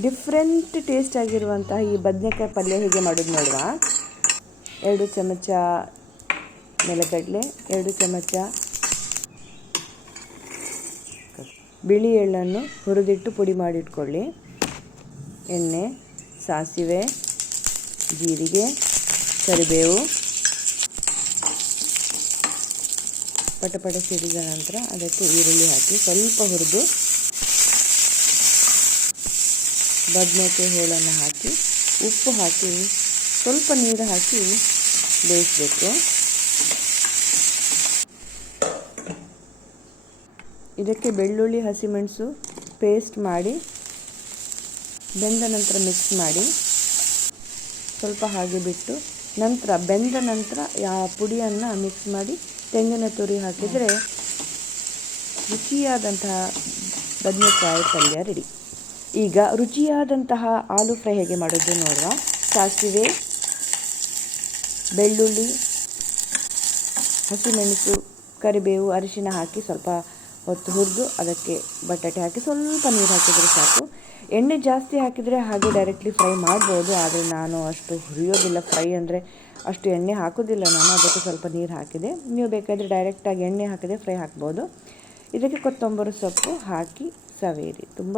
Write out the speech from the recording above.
Different taste ಆಗಿರುವಂತಹ ಈ ಬದನೆಕಾಯಿ ಪಲ್ಯ ಹೇಗೆ ಮಾಡೋದು ನೋಡುವ. 2 ಚಮಚ ನೆಲಗಡಲೆ, 2 ಚಮಚ ಬಿಳಿ ಎಳ್ಳನ್ನು ಹುರಿದಿಟ್ಟು ಪುಡಿ ಮಾಡಿಟ್ಕೊಳ್ಳಿ. ಎಣ್ಣೆ, ಸಾಸಿವೆ, ಜೀರಿಗೆ, ಕರಿಬೇವು ಪಟಪಟ ಸಿಡಿದ ನಂತರ ಅದಕ್ಕೆ ಈರುಳ್ಳಿ ಹಾಕಿ ಸ್ವಲ್ಪ ಹುರಿದು ಬದನೆಕಾಯಿ ಹೋಳನ್ನು ಹಾಕಿ ಉಪ್ಪು ಹಾಕಿ ಸ್ವಲ್ಪ ನೀರು ಹಾಕಿ ಬೇಯಿಸಬೇಕು. ಇದಕ್ಕೆ ಬೆಳ್ಳುಳ್ಳಿ ಹಸಿಮೆಣಸು ಪೇಸ್ಟ್ ಮಾಡಿ ಬೆಂದ ನಂತರ ಮಿಕ್ಸ್ ಮಾಡಿ ಸ್ವಲ್ಪ ಹಾಗೆ ಬಿಟ್ಟು ನಂತರ ಬೆಂದ ನಂತರ ಪುಡಿಯನ್ನು ಮಿಕ್ಸ್ ಮಾಡಿ ತೆಂಗಿನ ತುರಿ ಹಾಕಿದರೆ ರುಚಿಯಾದಂತಹ ಬದನೆಕಾಯಿ ಪಲ್ಯ ರೆಡಿ. ಈಗ ರುಚಿಯಾದಂತಹ ಆಲೂ ಫ್ರೈ ಹೇಗೆ ಮಾಡೋದು ನೋಡುವ. ಸಾಸಿವೆ, ಬೆಳ್ಳುಳ್ಳಿ, ಹಸಿಮೆಣಸು, ಕರಿಬೇವು, ಅರಿಶಿನ ಹಾಕಿ ಸ್ವಲ್ಪ ಹೊತ್ತು ಹುರಿದು ಅದಕ್ಕೆ ಬಟಾಟೆ ಹಾಕಿ ಸ್ವಲ್ಪ ನೀರು ಹಾಕಿದರೆ ಸಾಕು. ಎಣ್ಣೆ ಜಾಸ್ತಿ ಹಾಕಿದರೆ ಹಾಗೆ ಡೈರೆಕ್ಟ್ಲಿ ಫ್ರೈ ಮಾಡ್ಬೋದು, ಆದರೆ ನಾನು ಅಷ್ಟು ಹುರಿಯೋದಿಲ್ಲ. ಫ್ರೈ ಅಂದರೆ ಅಷ್ಟು ಎಣ್ಣೆ ಹಾಕೋದಿಲ್ಲ ನಾನು, ಅದಕ್ಕೆ ಸ್ವಲ್ಪ ನೀರು ಹಾಕಿದೆ. ನೀವು ಬೇಕಾದರೆ ಡೈರೆಕ್ಟಾಗಿ ಎಣ್ಣೆ ಹಾಕಿದೆ ಫ್ರೈ ಹಾಕ್ಬೋದು. ಇದಕ್ಕೆ ಕೊತ್ತಂಬರಿ ಸೊಪ್ಪು ಹಾಕಿ ಸವೇರಿ ತುಂಬ